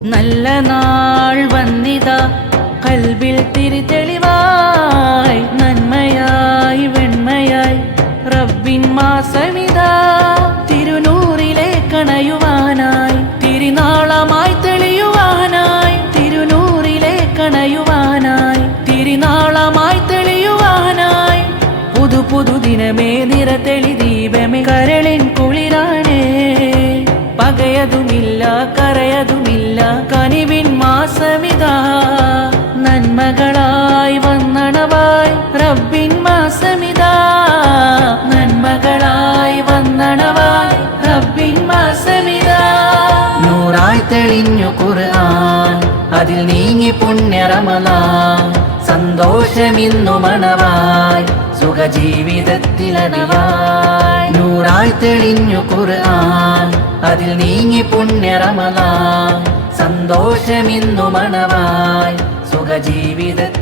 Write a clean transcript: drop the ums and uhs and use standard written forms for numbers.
നല്ല നാൾ വന്നിതാ കൽബിൽ തിരിതെളിവായി നന്മയായി വെണ്മയായി റബ്ബിൻ മാസമിതാ തിരുനൂറിലെ കണയുവാനായി തിരുനാളമായി തെളിയുവാനായി തിരുനൂറിലെ കണയുവാനായി തിരുനാളമായി തെളിയുവാനായി പുതു പുതു ദിനമേ നിറതെളി ദീപമേ കരളിൻ കുളിരാണേ പകയതുമില്ല കരയതുമില്ല കനിവിൻ മാസമിതാ നന്മകളായി വന്നണവായി റബ്ബിൻ മാസമിതാ നന്മകളായി വന്നണവായി റബ്ബിൻ മാസമിതാ നൂറായി തെളിഞ്ഞു ഖുർആൻ അതിൽ നീങ്ങി പുണ്യ റമളാൻ സന്തോഷമിന്നു മണവായി സുഖജീവിതത്തിലനവായി നൂറായി തെളിഞ്ഞു ഖുർആൻ അതിൽ നീങ്ങി പുണ്യ റമളാൻ സന്തോഷമിന്നു മണവായി സുഖജീവിതത്തിൽ